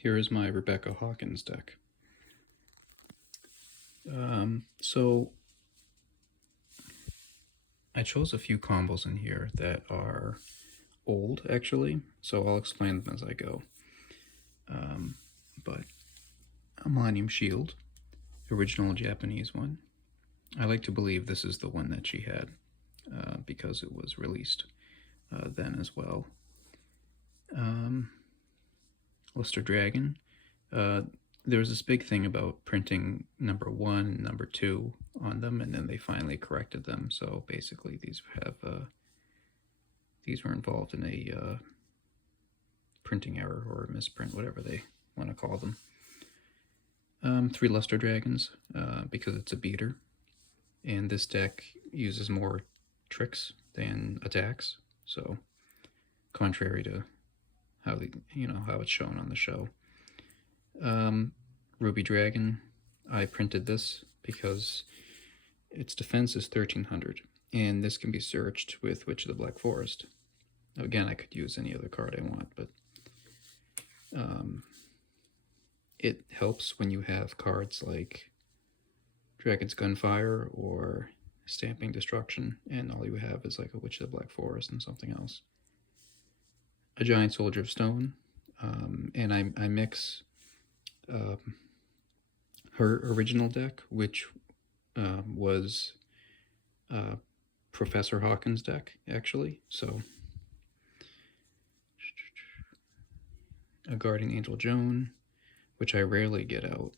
Here is my Rebecca Hawkins deck. So I chose a few combos in here that are old, actually, so I'll explain them as I go. But a Millennium Shield, original Japanese one. I like to believe this is the one that she had because it was released then as well. Luster Dragon. There was this big thing about printing number 1 and number 2 on them, and then they finally corrected them. So basically, these were involved in a printing error or a misprint, whatever they want to call them. 3 Luster Dragons because it's a beater, and this deck uses more tricks than attacks. So contrary to how how it's shown on the show. Ruby Dragon, I printed this because its defense is 1300, and this can be searched with Witch of the Black Forest. Now, again, I could use any other card I want, but it helps when you have cards like Dragon's Gunfire or Stamping Destruction, and all you have is like a Witch of the Black Forest and something else. A Giant Soldier of Stone, and I mix her original deck, which was Professor Hawkins' deck, actually. So, a Guardian Angel Joan, which I rarely get out.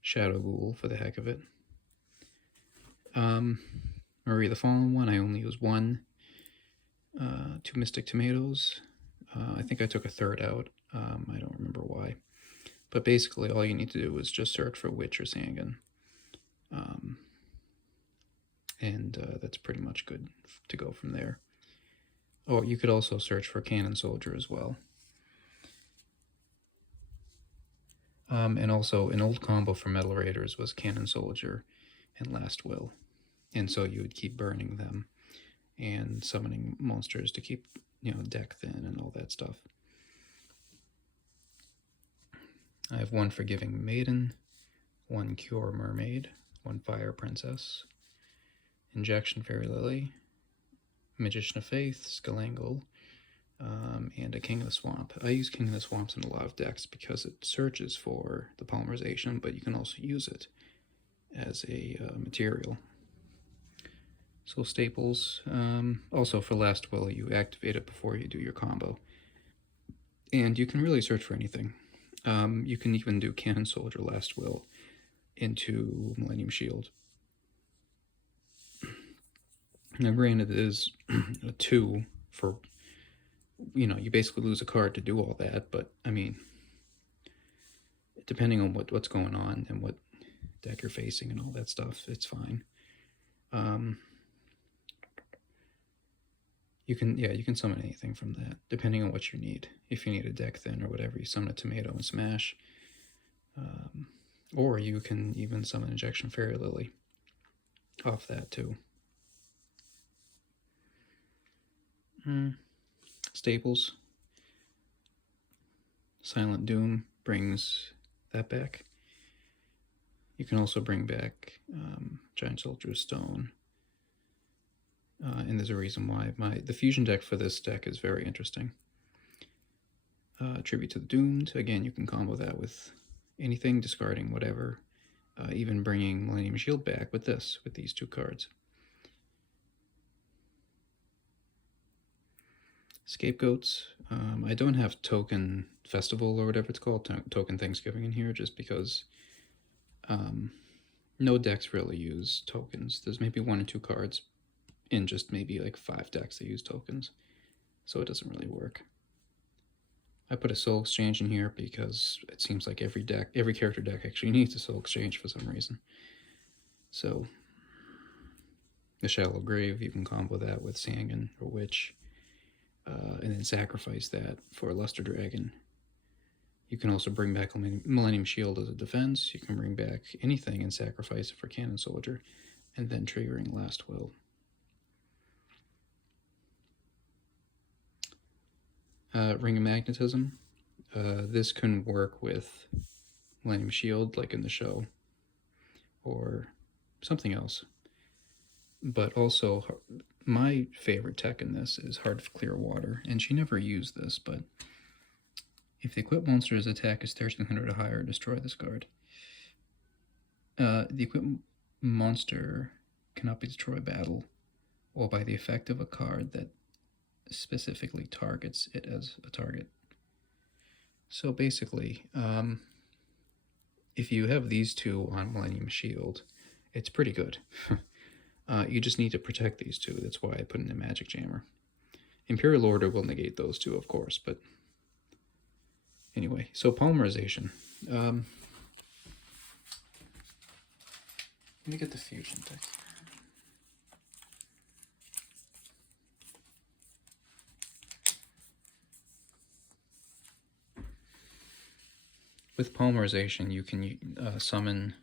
Shadow Ghoul for the heck of it. Marie the Fallen One, I only use 1. 2 Mystic Tomatoes. I think I took a third out. I don't remember why. But basically, all you need to do is just search for Witch or Sangan. And that's pretty much good to go from there. Oh, you could also search for Cannon Soldier as well. And also, an old combo for Metal Raiders was Cannon Soldier and Last Will. And so you would keep burning them and summoning monsters to keep, deck thin and all that stuff. I have 1 Forgiving Maiden, 1 Cure Mermaid, 1 Fire Princess, Injection Fairy Lily, Magician of Faith, Skalangle, and a King of the Swamp. I use King of the Swamps in a lot of decks because it searches for the polymerization, but you can also use it as a material. So staples. Also for Last Will, you activate it before you do your combo. And you can really search for anything. You can even do Cannon Soldier Last Will into Millennium Shield. Now granted, it is a 2 for, you basically lose a card to do all that, but I mean, depending on what's going on and what deck you're facing and all that stuff, it's fine. You can summon anything from that, depending on what you need. If you need a deck thin or whatever, you summon a Tomato and Smash. Or you can even summon Injection Fairy Lily off that too. Staples. Silent Doom brings that back. You can also bring back Giant Soldier of Stone. And there's a reason why. The fusion deck for this deck is very interesting. Tribute to the Doomed. Again, you can combo that with anything, discarding whatever. Even bringing Millennium Shield back with these 2 cards. Scapegoats. I don't have Token Festival or whatever it's called, Token Thanksgiving in here, just because no decks really use tokens. There's maybe 1 or 2 cards in just maybe like 5 decks that use tokens, so it doesn't really work. I put a Soul Exchange in here because it seems like every character deck actually needs a Soul Exchange for some reason. So the Shallow Grave, you can combo that with Sangan or Witch, and then sacrifice that for a Luster Dragon. You can also bring back Millennium Shield as a defense. You can bring back anything and sacrifice it for Cannon Soldier, and then triggering Last Will. Ring of Magnetism. this can work with Millennium Shield, like in the show, or something else. But also, my favorite tech in this is Heart of Clear Water, and she never used this, but if the equipped monster's attack is 1300 or higher, destroy this card. The equipped monster cannot be destroyed by battle or by the effect of a card that specifically targets it as a target. So basically, if you have these two on Millennium Shield, it's pretty good. You just need to protect these two. That's why I put in a Magic Jammer. Imperial Order will negate those two, of course, but anyway. So polymerization. Let me get the fusion text. With polymerization, you can summon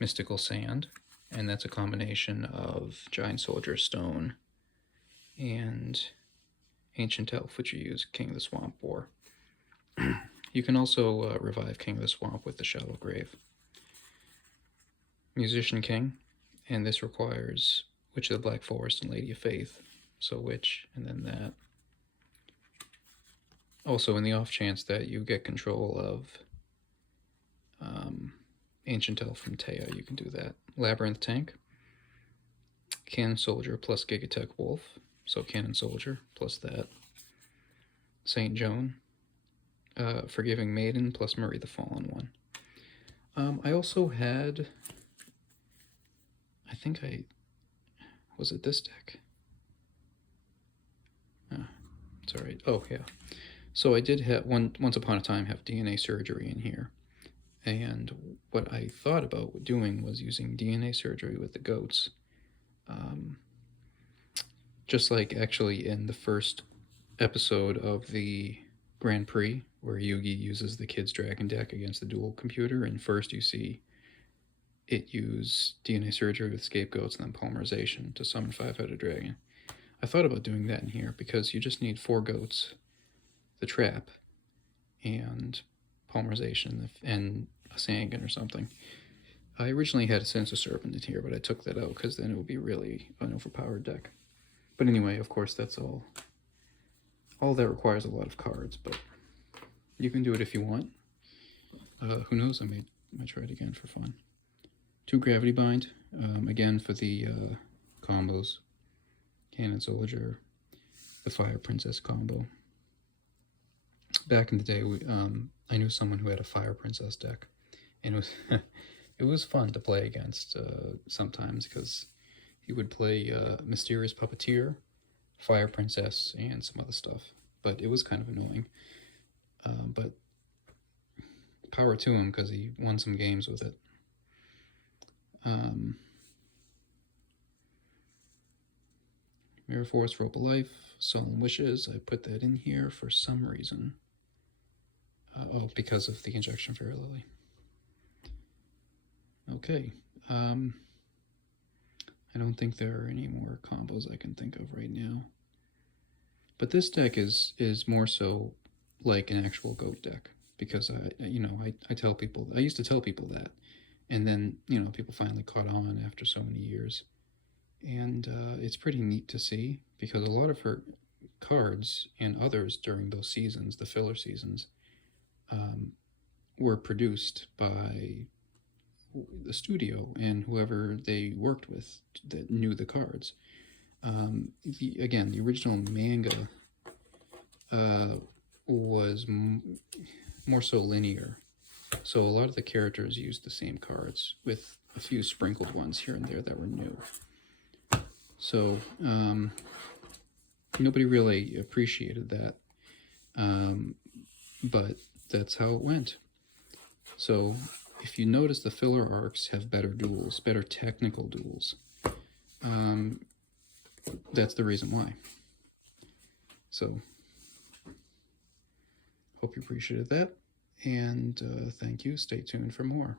Mystical Sand, and that's a combination of Giant Soldier Stone and Ancient Elf, which you use King of the Swamp for. You can also revive King of the Swamp with the Shallow Grave. Musician King, and this requires Witch of the Black Forest and Lady of Faith. So Witch, and then that. Also, in the off chance that you get control of Ancient Elf from Taya, you can do that. Labyrinth Tank, Cannon Soldier plus Gigatech Wolf, so Cannon Soldier plus that. Saint Joan, Forgiving Maiden plus Marie the Fallen One. I also had, was it this deck? It's alright. Oh, yeah. So I did have, once upon a time, have DNA Surgery in here. And what I thought about doing was using DNA Surgery with the goats. Just like actually in the first episode of the Grand Prix, where Yugi uses the Kids Dragon deck against the dual computer, and first you see it use DNA Surgery with Scapegoats and then Polymerization to summon 5-headed dragon. I thought about doing that in here because you just need 4 goats, the trap, and Polymerization, and a Sangan or something. I originally had a Sense of Serpent in here, but I took that out because then it would be really an overpowered deck. But anyway, of course, that's all. All that requires a lot of cards, but you can do it if you want. Who knows? I might try it again for fun. 2 Gravity Bind, again for the combos. Cannon Soldier, the Fire Princess combo. Back in the day, I knew someone who had a Fire Princess deck, and it was it was fun to play against sometimes because he would play Mysterious Puppeteer, Fire Princess, and some other stuff. But it was kind of annoying. But power to him because he won some games with it. Mirror Force, Rope of Life, Solemn Wishes. I put that in here for some reason. Because of the Injection Fairy Lily. Okay. I don't think there are any more combos I can think of right now. But this deck is more so like an actual goat deck because I tell people, I used to tell people that, and then people finally caught on after so many years, and it's pretty neat to see because a lot of her cards and others during those seasons, the filler seasons, were produced by the studio and whoever they worked with that knew the cards. Again, the original manga was more so linear, so a lot of the characters used the same cards with a few sprinkled ones here and there that were new. So nobody really appreciated that, but that's how it went. So if you notice, the filler arcs have better duels, better technical duels. That's the reason why. So hope you appreciated that, and thank you. Stay tuned for more.